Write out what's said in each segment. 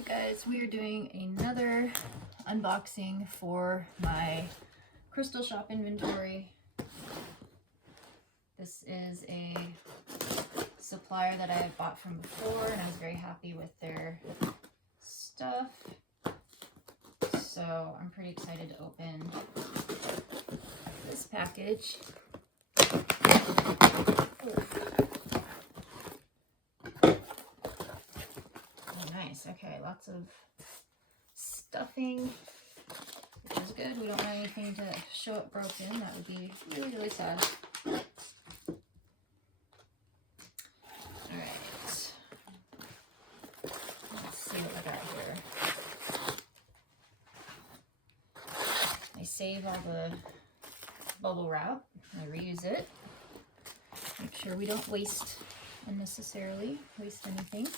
Alright guys, we are doing another unboxing for my Crystal Shop inventory. This is a supplier that I had bought from before and I was very happy with their stuff. So I'm pretty excited to open this package. Nice. Okay, lots of stuffing, which is good. We don't want anything to show up broken. That would be really, really sad. Alright. Let's see what I got here. I save all the bubble wrap. I reuse it. Make sure we don't waste anything.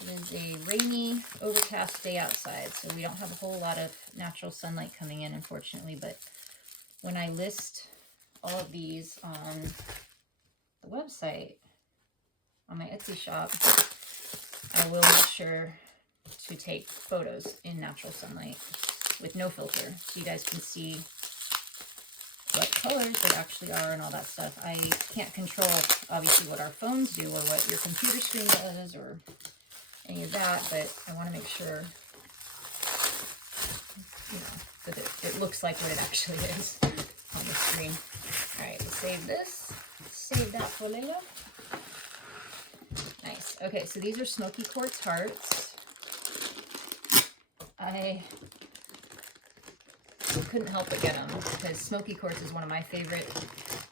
It is a rainy, overcast day outside, so we don't have a whole lot of natural sunlight coming in, unfortunately, but when I list all of these on the website, on my Etsy shop, I will make sure to take photos in natural sunlight with no filter, so you guys can see what colors they actually are and all that stuff. I can't control, obviously, what our phones do or what your computer screen does or any of that, but I want to make sure, you know, that it looks like what it actually is on the screen. All right, we'll save this. Save that for later. Nice. Okay, so these are Smoky Quartz hearts. I couldn't help but get them because Smoky Quartz is one of my favorite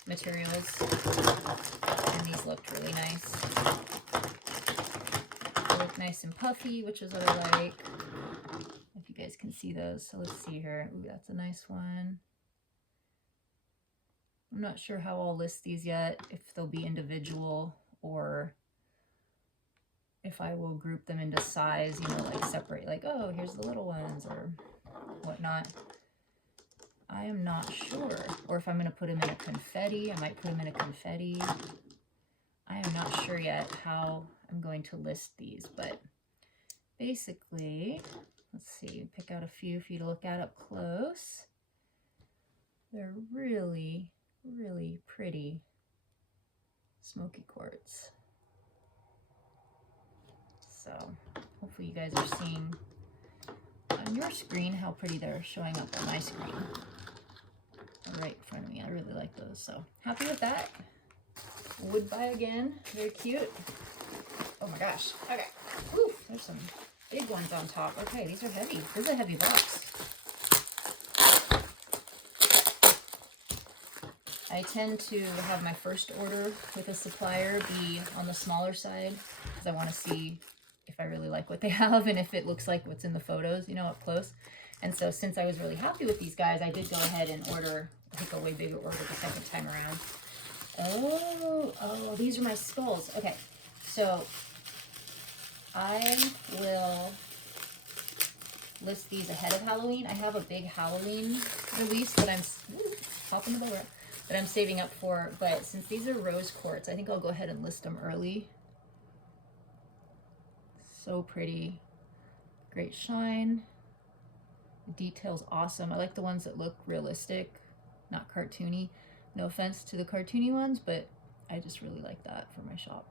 materials, and these looked really nice. They look nice and puffy, which is what I like. If you guys can see those. So let's see here. Ooh, that's a nice one. I'm not sure how I'll list these yet, if they'll be individual or if I will group them into size, you know, like separate, like, oh, here's the little ones or whatnot. I am not sure. Or if I'm going to put them in a confetti, I might put them in a confetti. I am not sure yet how I'm going to list these, but basically, let's see, pick out a few for you to look at up close. They're really, really pretty Smoky Quartz. So hopefully you guys are seeing on your screen how pretty they're showing up on my screen. They're right in front of me. I really like those. So happy with that. Would buy again. Very cute. Oh my gosh. Okay. Whew, there's some big ones on top. Okay, these are heavy. This is a heavy box. I tend to have my first order with a supplier be on the smaller side because I want to see if I really like what they have and if it looks like what's in the photos, you know, up close. And so since I was really happy with these guys, I did go ahead and order, I think, a way bigger order the second time around. Oh, these are my skulls. Okay, so I will list these ahead of Halloween. I have a big Halloween release that I'm popping the bubble wrap that I'm saving up for, but since these are rose quartz, I think I'll go ahead and list them early. So pretty. Great shine. The detail's awesome. I like the ones that look realistic, not cartoony. No offense to the cartoony ones, but I just really like that for my shop.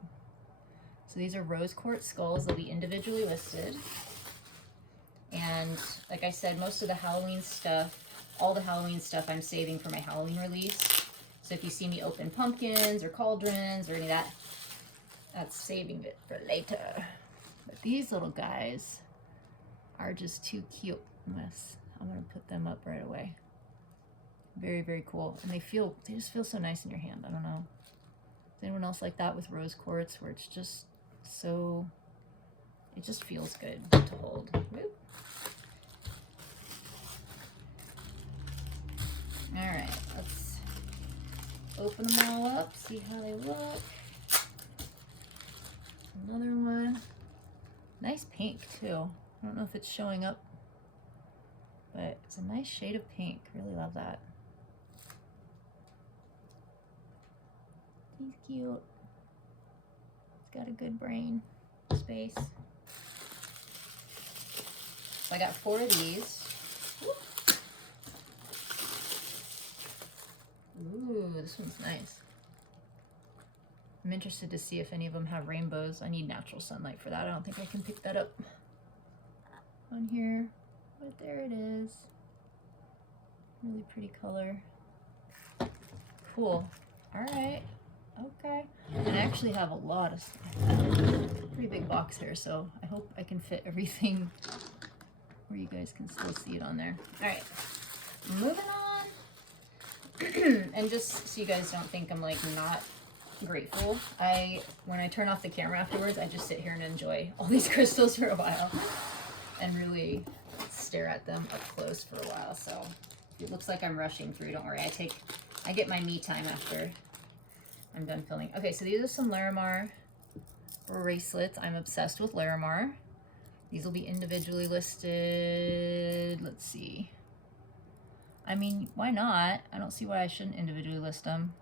So these are rose quartz skulls. They'll be individually listed. And like I said, most of the Halloween stuff, all the Halloween stuff I'm saving for my Halloween release. So if you see me open pumpkins or cauldrons or any of that, that's saving it for later. But these little guys are just too cute. I'm gonna put them up right away. Very, very cool. And they just feel so nice in your hand. I don't know. Is anyone else like that with rose quartz where it's just so, it just feels good to hold. Whoop. All right, let's open them all up, see how they look. Another one. Nice pink too. I don't know if it's showing up, but it's a nice shade of pink. Really love that. He's cute. got a good brain space. So I got 4 of these. Ooh, this one's nice. I'm interested to see if any of them have rainbows. I need natural sunlight for that. I don't think I can pick that up on here, but there it is. Really pretty color. Cool. All right. Okay. And I actually have a lot of stuff. Pretty big box here, so I hope I can fit everything where you guys can still see it on there. All right. Moving on. And just so you guys don't think I'm like not grateful, when I turn off the camera afterwards, I just sit here and enjoy all these crystals for a while and really stare at them up close for a while. So it looks like I'm rushing through. Don't worry. I get my me time after I'm done filming. Okay, so these are some Larimar bracelets. I'm obsessed with Larimar. These will be individually listed. Let's see. I mean, why not? I don't see why I shouldn't individually list them.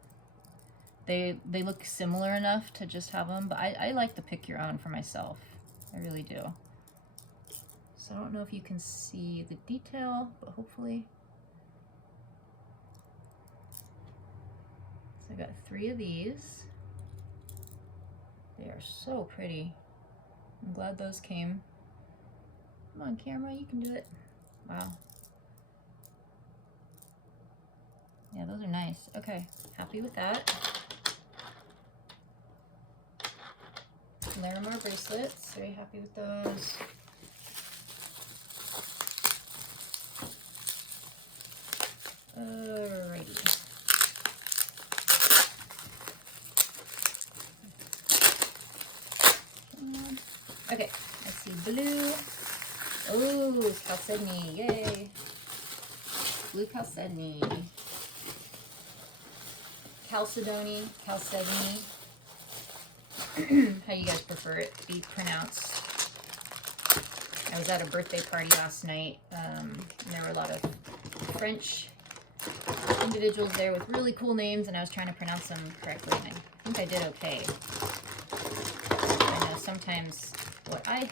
They look similar enough to just have them, but I like to pick your own for myself. I really do. So I don't know if you can see the detail, but hopefully. So I got 3 of these. They are so pretty. I'm glad those came. Come on, camera, you can do it. Wow. Yeah, those are nice. Okay, happy with that. Larimar bracelets, very happy with those. Alrighty. Okay, let's see, blue. Oh, Chalcedony, yay. Blue Chalcedony. Chalcedony, Chalcedony. How you guys prefer it be pronounced. I was at a birthday party last night. And there were a lot of French individuals there with really cool names, and I was trying to pronounce them correctly, and I think I did okay. I know sometimes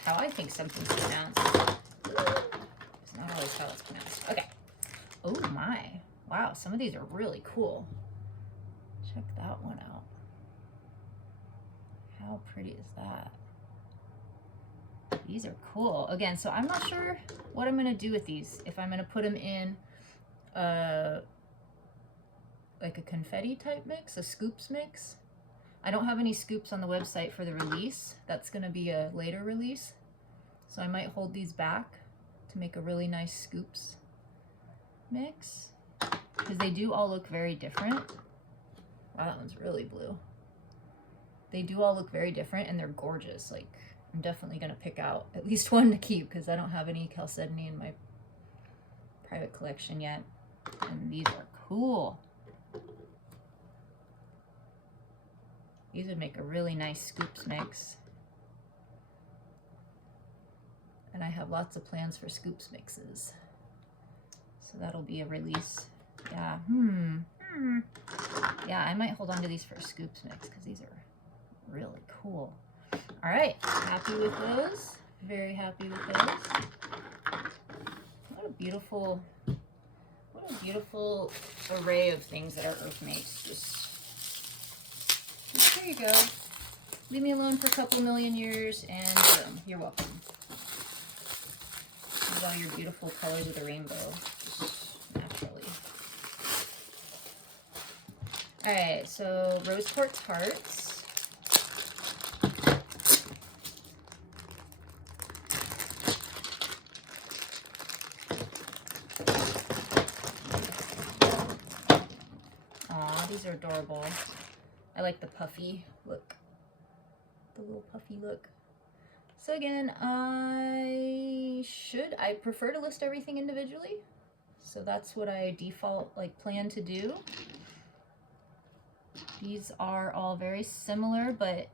how I think something's pronounced is not always how it's pronounced. Okay. Oh my. Wow, some of these are really cool. Check that one out. How pretty is that? These are cool. Again, so I'm not sure what I'm going to do with these. If I'm going to put them in like a confetti type mix, a scoops mix. I don't have any scoops on the website for the release. That's going to be a later release. So I might hold these back to make a really nice scoops mix. Because they do all look very different. Wow, that one's really blue. They do all look very different, and they're gorgeous. Like, I'm definitely going to pick out at least one to keep because I don't have any Chalcedony in my private collection yet. And these are cool. These would make a really nice scoops mix. And I have lots of plans for scoops mixes. So that'll be a release. Yeah, Yeah, I might hold on to these for a scoops mix because these are really cool. All right, happy with those. Very happy with those. What a beautiful array of things that are Earthmates. Just there you go. Leave me alone for a couple million years, and boom, you're welcome. These are all your beautiful colors of the rainbow, just naturally. All right, so rose quartz hearts. Aw, these are adorable. I like the puffy look. The little puffy look. So again, I prefer to list everything individually. So that's what I default plan to do. These are all very similar, but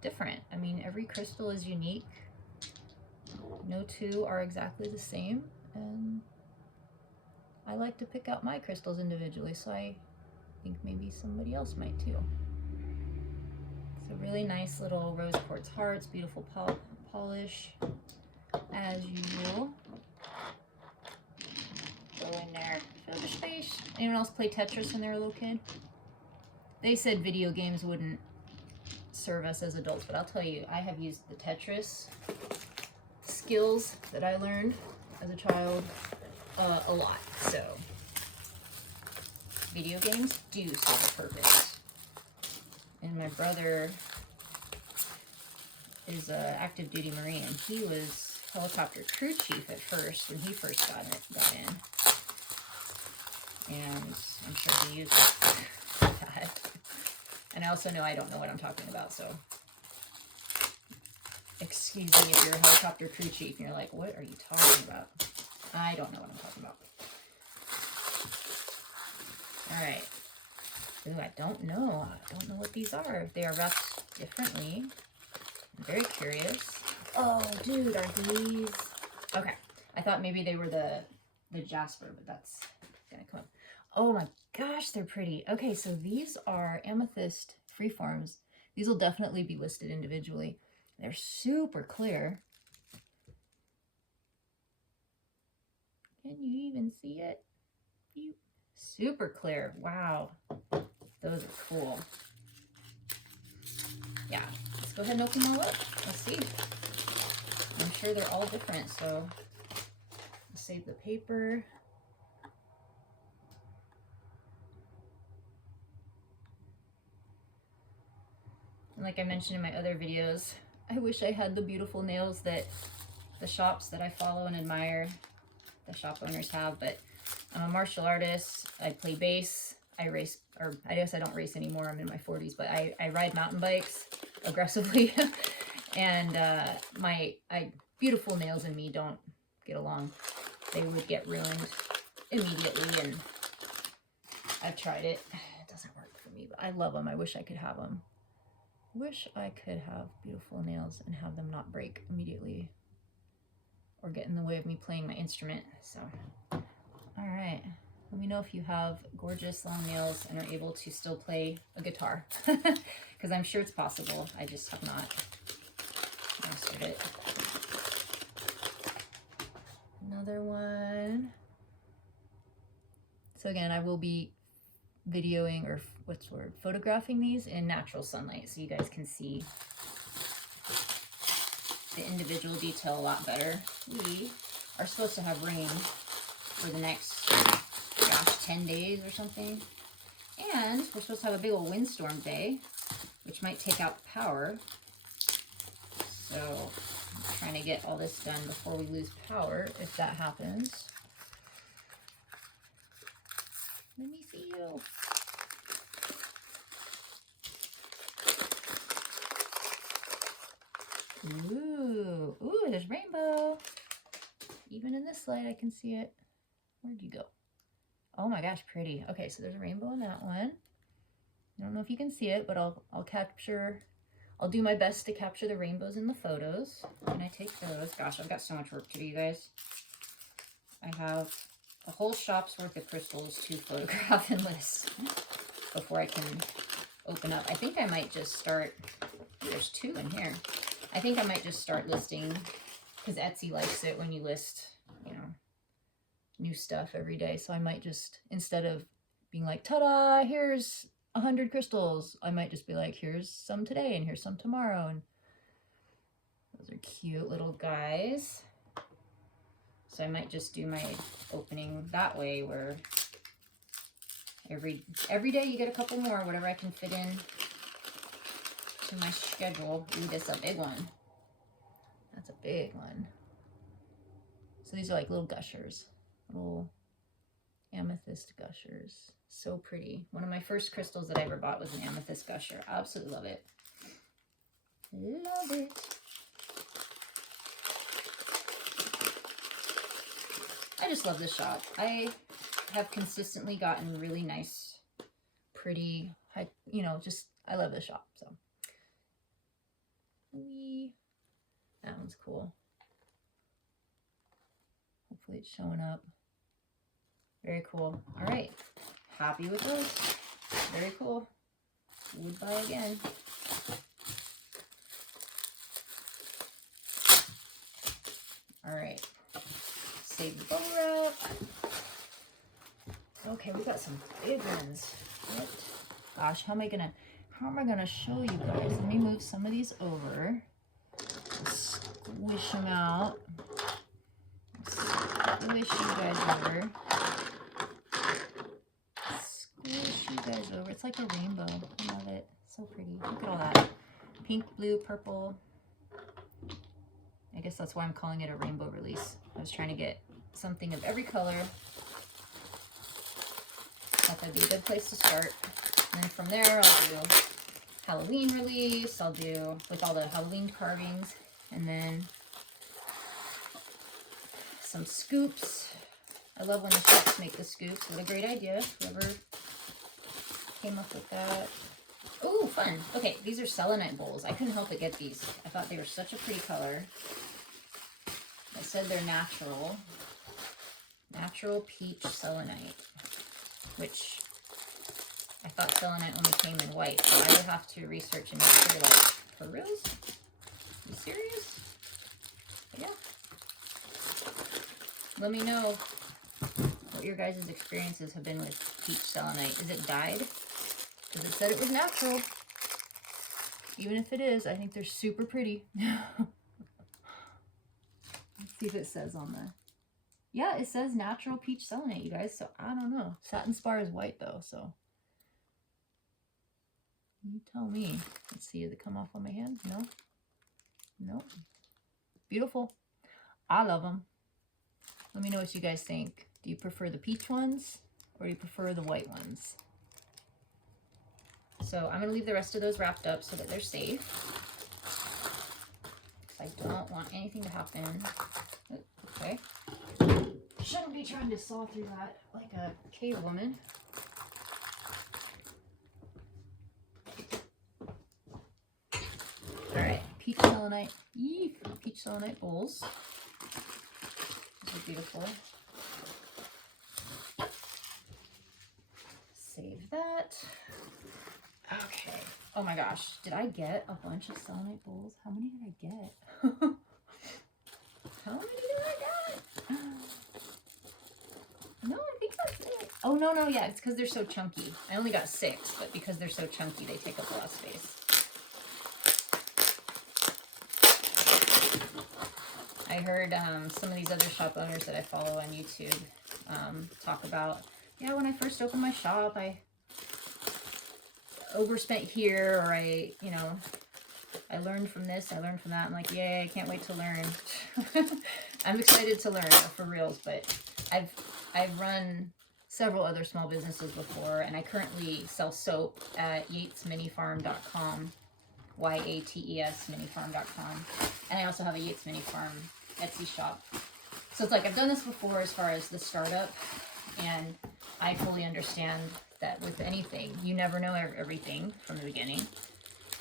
different. I mean, every crystal is unique. No two are exactly the same, and I like to pick out my crystals individually, so I think maybe somebody else might too. So really nice little rose quartz hearts, beautiful polish as usual. Go in there, fill the space. Anyone else play Tetris when they were a little kid? They said video games wouldn't serve us as adults, but I'll tell you, I have used the Tetris skills that I learned as a child a lot. So video games do serve a purpose. And my brother is an active duty Marine, and he was helicopter crew chief at first when he first got in. And I'm sure he used that. And I also know I don't know what I'm talking about, so excuse me if you're a helicopter crew chief and you're like, what are you talking about? I don't know what I'm talking about. All right. Ooh, I don't know. I don't know what these are. They are wrapped differently. I'm very curious. Oh, dude, are these... Okay. I thought maybe they were the jasper, but that's gonna come up. Oh my gosh, they're pretty. Okay, so these are amethyst freeforms. These will definitely be listed individually. They're super clear. Can you even see it? Super clear. Wow. Those are cool. Yeah, let's go ahead and open them all up. Let's see. I'm sure they're all different, so let's save the paper. And like I mentioned in my other videos, I wish I had the beautiful nails that the shops that I follow and admire, the shop owners have, but I'm a martial artist. I play bass. I race, or I guess I don't race anymore. I'm in my 40s, but I ride mountain bikes aggressively. And my beautiful nails and me don't get along. They would get ruined immediately, and I've tried it. It doesn't work for me, but I love them. I wish I could have them. Wish I could have beautiful nails and have them not break immediately or get in the way of me playing my instrument. So, all right. Let me know if you have gorgeous long nails and are able to still play a guitar, because I'm sure it's possible. I just have not mastered it. Another one. So again, I will be videoing, or what's the word, photographing these in natural sunlight so you guys can see the individual detail a lot better. We are supposed to have rain for the next, gosh, 10 days or something. And we're supposed to have a big old windstorm day, which might take out the power. So I'm trying to get all this done before we lose power, if that happens. Let me see you. Ooh, there's rainbow. Even in this light, I can see it. Where'd you go? Oh my gosh, pretty. Okay, so there's a rainbow in that one. I don't know if you can see it, but I'll do my best to capture the rainbows in the photos. Can I take those? Gosh, I've got so much work to do, you guys. I have a whole shop's worth of crystals to photograph and list before I can open up. I think I might just start, there's 2 in here. I think I might just start listing, because Etsy likes it when you list, you know, new stuff every day. So I might just, instead of being like, ta-da, here's 100 crystals, I might just be like, here's some today and here's some tomorrow. And those are cute little guys. So I might just do my opening that way, where every day you get a couple more, whatever I can fit in to my schedule. Ooh, this is a big one. That's a big one. So these are like little gushers, little amethyst gushers. So pretty. One of my first crystals that I ever bought was an amethyst gusher. I absolutely love it. Love it. I just love this shop. I have consistently gotten really nice, pretty, high, you know, just, I love this shop. So that one's cool. Hopefully it's showing up. Very cool. All right. Happy with those. Very cool. Would buy again. save the bubble wrap. Okay, we got some big ones. What? Gosh, how am I gonna show you guys? Let me move some of these over. Squish them out. Squish you guys over. Squish you guys over. It's like a rainbow. I love it. So pretty. Look at all that. Pink, blue, purple. I guess that's why I'm calling it a rainbow release. I was trying to get something of every color. Thought that'd be a good place to start. And then from there, I'll do Halloween release. I'll do with all the Halloween carvings. And then some scoops. I love when the shops make the scoops. What a great idea. Whoever came up with that. Oh, fun. Okay, these are selenite bowls. I couldn't help but get these. I thought they were such a pretty color. I said they're natural. Natural peach selenite. Which I thought selenite only came in white. So I would have to research and make sure, like, for reals? Are you serious? But yeah. Let me know what your guys' experiences have been with peach selenite. Is it dyed? Because it said it was natural. Even if it is, I think they're super pretty. Let's see if it says on the... Yeah, it says natural peach selenite, you guys. So, I don't know. Satin Spar is white, though, so... You tell me. Let's see, did it come off on my hand? No? Nope. Beautiful. I love them. Let me know what you guys think. Do you prefer the peach ones or do you prefer the white ones? So I'm going to leave the rest of those wrapped up so that they're safe. Because I don't want anything to happen. Okay. Shouldn't be trying to saw through that like a cave woman. Alright, peach selenite. Eee, peach selenite bowls. These are beautiful. Save that. Okay. Oh my gosh. Did I get a bunch of selenite bowls? How many did I get? How many did I get? No, I think that's it. Oh, no, yeah. It's because they're so chunky. I only got 6, but because they're so chunky, they take up a lot of space. I heard some of these other shop owners that I follow on YouTube talk about, yeah, when I first opened my shop, I overspent here, or I learned from this, I learned from that. I'm like, yay, I can't wait to learn. I'm excited to learn, for reals, but I've run several other small businesses before, and I currently sell soap at yatesminifarm.com, YATES minifarm.com, and I also have a Yates Mini Farm Etsy shop. So it's like, I've done this before as far as the startup, and I fully understand that with anything, you never know everything from the beginning,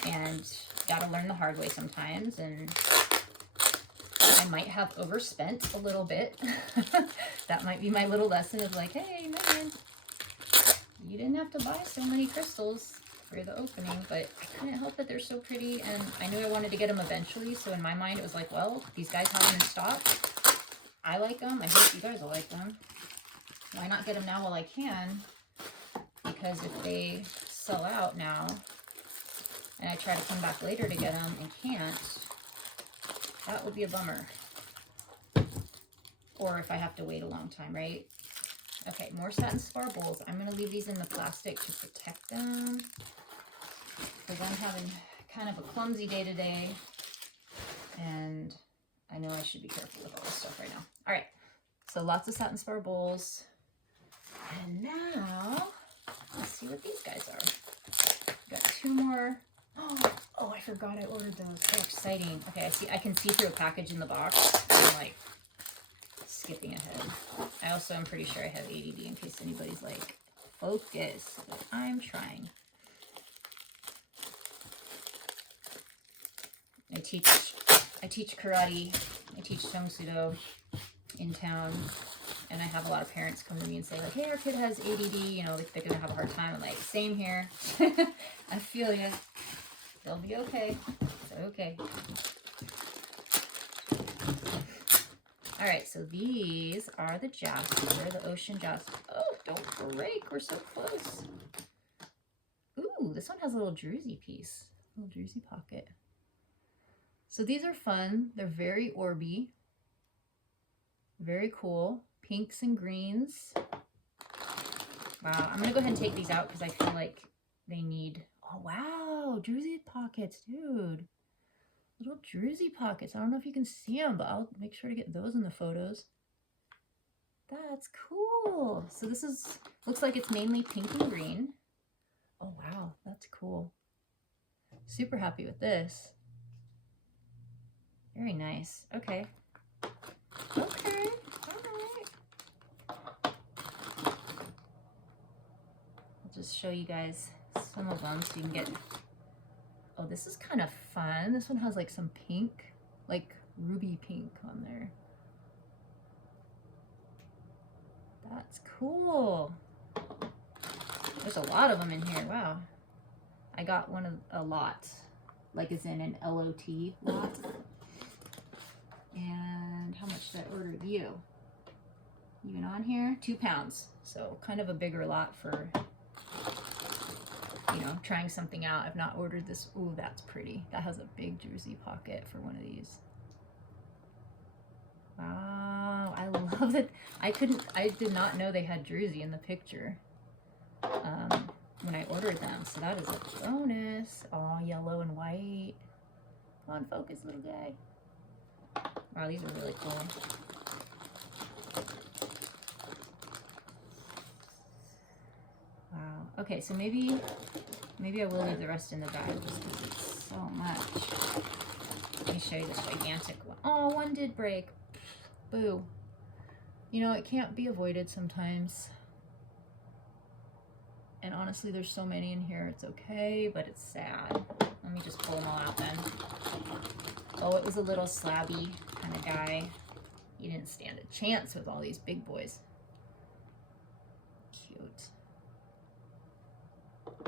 and gotta learn the hard way sometimes, and I might have overspent a little bit. That might be my little lesson of like, hey man, you didn't have to buy so many crystals for the opening, but I couldn't help it. They're so pretty, and I knew I wanted to get them eventually, so in my mind it was like, well, these guys have them in stock. I like them. I hope you guys will like them. Why not get them now while I can? Because if they sell out now, and I try to come back later to get them and can't, that would be a bummer. Or if I have to wait a long time, right? Okay, more Satin Spar bowls. I'm going to leave these in the plastic to protect them, because I'm having kind of a clumsy day today, and I know I should be careful with all this stuff right now. All right, so lots of Satin Spar bowls. And now, let's see what these guys are. Got 2 more. Oh, I forgot I ordered those. How exciting. Okay, I can see through a package in the box. I'm like skipping ahead. I also am pretty sure I have ADD in case anybody's like, focus. But I'm trying. I teach karate. I teach Tong Sudo in town. And I have a lot of parents come to me and say, like, hey, our kid has ADD, you know, they're going to have a hard time. I'm like, same here. I feel you. They'll be okay. It's okay. All right, so these are the Jasper, the Ocean Jasper. Oh, don't break, we're so close. Ooh, this one has a little druzy piece, a little druzy pocket. So these are fun. They're very orby, very cool. Pinks and greens. Wow, I'm gonna go ahead and take these out because I feel like they need, oh wow, druzy pockets, dude. Little druzy pockets. I don't know if you can see them, but I'll make sure to get those in the photos. That's cool. So this is, looks like it's mainly pink and green. Oh wow, that's cool. Super happy with this. Very nice. Okay. Okay, all right. I'll just show you guys some of them so you can get, oh, this is kind of fun. This one has like some pink, like ruby pink on there. That's cool. There's a lot of them in here. Wow. I got one of a lot, like as in an LOT lot. And how much did I order you? Even on here, 2 pounds. So kind of a bigger lot for, you know, trying something out. I've not ordered this. Ooh, that's pretty. That has a big druzy pocket for one of these. Wow, I love it. I did not know they had druzy in the picture when I ordered them. So that is a bonus. Oh, yellow and white. Come on, focus, little guy. Wow, these are really cool. Wow. Okay, so maybe I will leave the rest in the bag just because it's so much. Let me show you this gigantic one. Oh, one did break. Boo. You know, it can't be avoided sometimes. And honestly, there's so many in here. It's okay, but it's sad. Let me just pull them all out then. Oh, it was a little slabby kind of guy. He didn't stand a chance with all these big boys. Cute.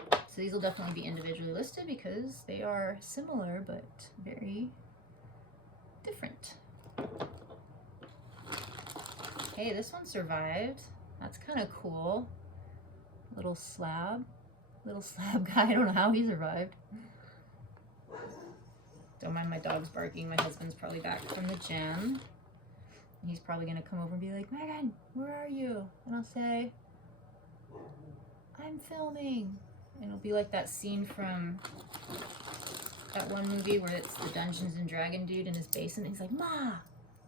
So these will definitely be individually listed because they are similar but very different. Hey, this one survived. That's kind of cool. Little slab guy. I don't know how he survived. Don't mind my dogs barking. My husband's probably back from the gym. He's probably gonna come over and be like, Megan, where are you? And I'll say, I'm filming. And it'll be like that scene from that one movie where it's the Dungeons and Dragon dude in his basement. He's like, Ma,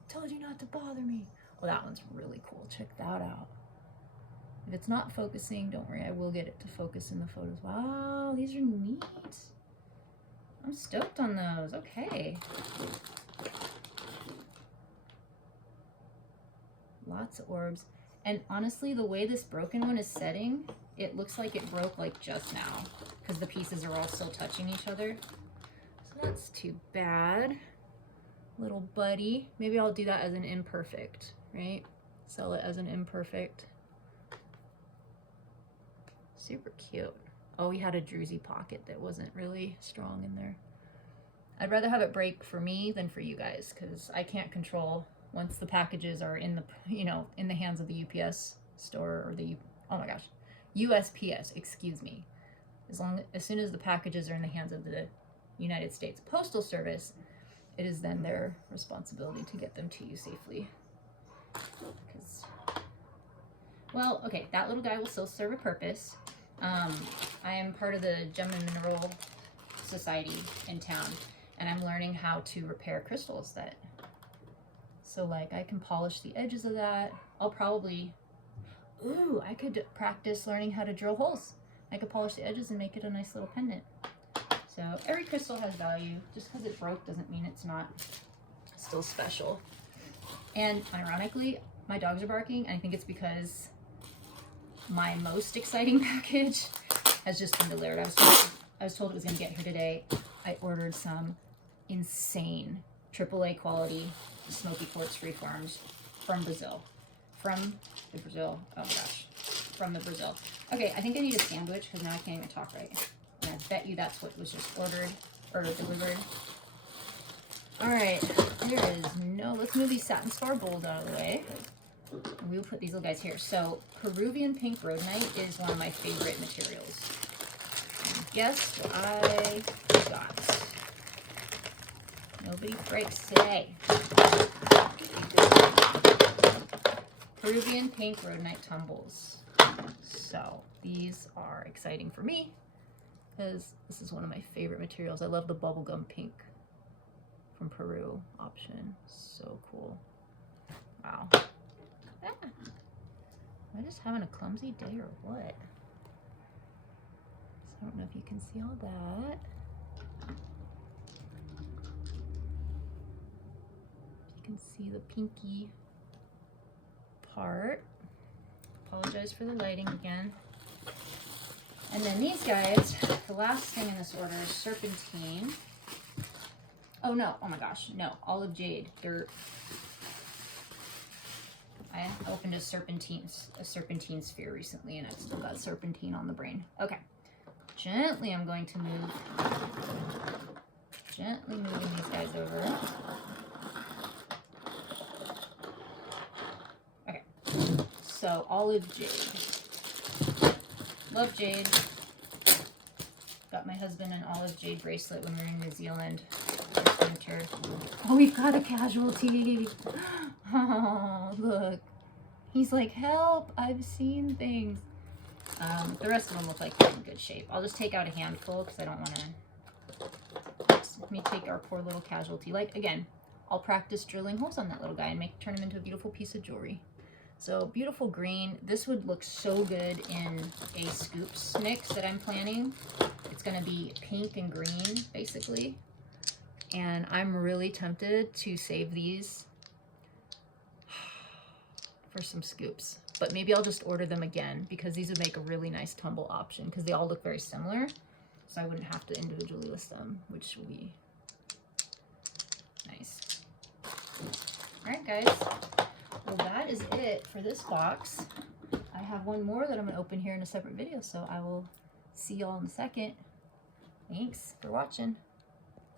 told you not to bother me. Well, that one's really cool. Check that out. If it's not focusing, don't worry. I will get it to focus in the photos. Wow, these are neat. I'm stoked on those. Okay. Lots of orbs. And honestly, the way this broken one is setting, it looks like it broke like just now because the pieces are all still touching each other. So that's too bad. Little buddy. Maybe I'll do that as an imperfect, right? Sell it as an imperfect. Super cute. Oh, he had a druzy pocket that wasn't really strong in there. I'd rather have it break for me than for you guys because I can't control once the packages are in the, you know, in the hands of the UPS store or the, oh my gosh, USPS, excuse me. As soon as the packages are in the hands of the United States Postal Service, it is then their responsibility to get them to you safely. Because, well, okay, that little guy will still serve a purpose. I am part of the Gem and Mineral Society in town, and I'm learning how to repair crystals that, so like I can polish the edges of that. I'll probably, ooh, I could practice learning how to drill holes. I could polish the edges and make it a nice little pendant. So every crystal has value. Just because it broke doesn't mean it's not still special. And ironically, my dogs are barking, and I think it's because my most exciting package has just been delivered. I was told it was going to get here today. I ordered some insane AAA quality smoky quartz freeforms from Brazil. From the Brazil. Oh my gosh. From the Brazil. Okay, I think I need a sandwich because now I can't even talk right. And I bet you that's what was just ordered or delivered. All right, there is no, let's move these Satin Spar bowls out of the way. We'll put these little guys here. So Peruvian Pink Rhodonite is one of my favorite materials. And guess what I got? Nobody breaks today. Peruvian Pink Rhodonite tumbles. So these are exciting for me because this is one of my favorite materials. I love the bubblegum pink from Peru option. So cool. Wow. Ah. Am I just having a clumsy day or what? So I don't know if you can see all that. You can see the pinky part. Apologize for the lighting again. And then these guys, the last thing in this order is Serpentine. Oh no, oh my gosh, no, Olive Jade, dirt. I opened a serpentine sphere recently and I've still got serpentine on the brain. Okay, gently I'm going to move, gently moving these guys over. Okay, so Olive Jade. Love jade. Got my husband an olive jade bracelet when we were in New Zealand this winter. Oh, we've got a casualty. Oh, look. He's like, help, I've seen things. The rest of them look like they're in good shape. I'll just take out a handful because I don't want to... Let me take our poor little casualty. Like, again, I'll practice drilling holes on that little guy and turn him into a beautiful piece of jewelry. So, beautiful green. This would look so good in a scoops mix that I'm planning. It's going to be pink and green, basically. And I'm really tempted to save these for some scoops. But maybe I'll just order them again because these would make a really nice tumble option because they all look very similar. So I wouldn't have to individually list them, which will be nice. All right, guys. Well, that is it for this box. I have one more that I'm going to open here in a separate video, so I will see y'all in a second. Thanks for watching.